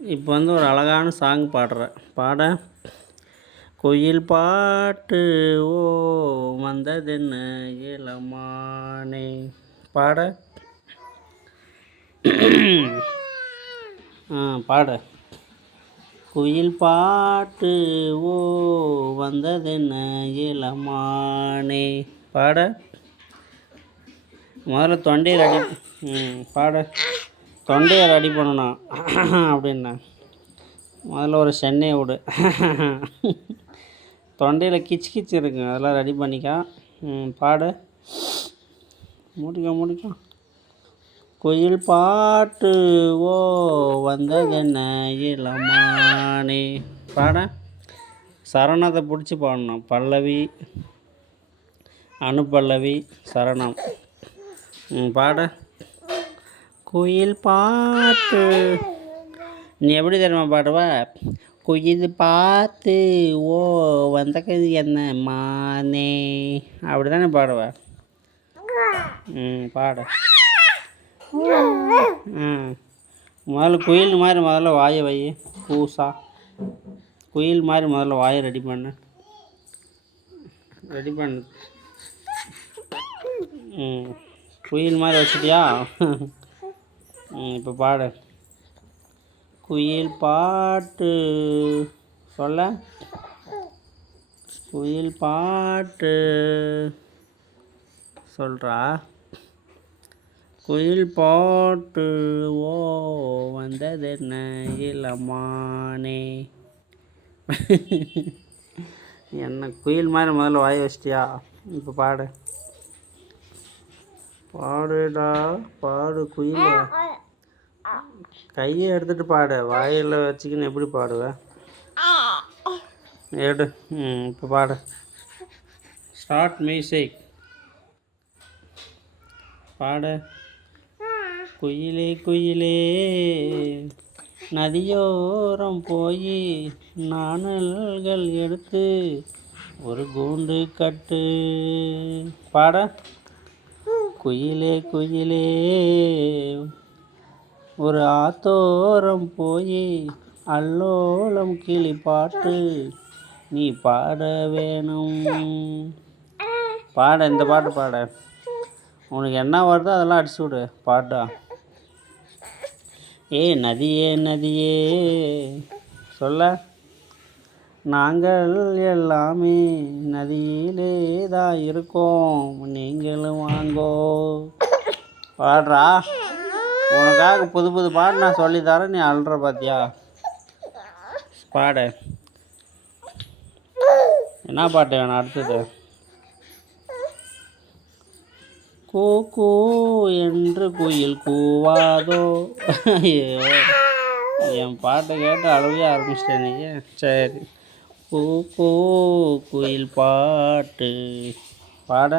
இப்போ வந்து ஒரு அழகான சாங் பாடுறேன். பாட குயில் பாட்டு ஓ வந்ததென்ன இளமானே? பாட. பாட. குயில் பாட்டு ஓ வந்ததென்ன இளமானே? பாட. முதல்ல தொண்டையை ரெடி பாட. தொண்டையை ரெடி பண்ணணும். அப்படின்னா. முதல்ல ஒரு சென்னையை விடு. தொண்டையில் கிச்சு கிச்சு இருக்குங்க அதெல்லாம் ரெடி பண்ணிக்கா. பாடு. முடிக்க முடிக்க. குயில் பாட்டு. ஓ வந்ததென்ன இளமானே. பாட. சரணத்தை பிடிச்சி பாடணும். பல்லவி அனுபல்லவி சரணம். ம் பாட. குயில் பாட்டு நீ எப்படி தெரியுமா பாடுவ? குயில் பார்த்து ஓ வந்தது என்ன? மானே. அப்படி தானே பாடுவ? ம் பாடு. ம். முதல்ல குயில் மாதிரி முதல்ல வாயை வை பூசா. குயில் மாதிரி முதல்ல வாயை ரெடி பண்ணு. ரெடி பண்ணு. ம். குயில் மாதிரி வச்சிட்டியா? இப்போ பாடு. குயில் பாட்டு. சொல்ல. குயில் பாட்டு. சொல்கிறா குயில் பாட்டு. ஓ வந்ததென்ன இளமானே. என்ன குயில் மாதிரி முதல்ல வாய் வச்சிட்டியா? இப்போ பாடு. பாடுடா பாடு குயில். கையை எடுத்துட்டு பாடு. வாயில் வச்சுக்கின்னு எப்படி பாடுவேன் எடு. ம் இப்போ பாடு. ஸ்டார்ட் மியூசிக் பாடு. குயிலே குயிலே. நதியோரம் போய் நாணல்கள் எடுத்து ஒரு கூண்டு கட்டு. பாட. குயிலே குயிலே. ஒரு ஆத்தோரம் போய் அல்லோலம் கிளி பாட்டு நீ பாட வேணும். பாட இந்த பாட்டு பாட. உனக்கு என்ன வருதோ அதெல்லாம் அடிச்சு விடு. பாட்டா. ஏ நதியே நதியே சொல்ல. நாங்கள் எல்லாமே நதியிலே தான் இருக்கோம். நீங்களும் வாங்கோ. பாடுறா. உனக்காக புது புது பாட்டு நான் சொல்லித்தரேன் நீ அழுற பாத்தியா? பாடு. என்ன பாட்டு வேணும் அடுத்தது? கூ கூ என்று குயில் கூவாதோ? ஐயோ என் பாட்டை கேட்டு அழுவே ஆரம்பிச்சிட்டேன் சரி. கூ கூ குயில் பாட்டு. பாட.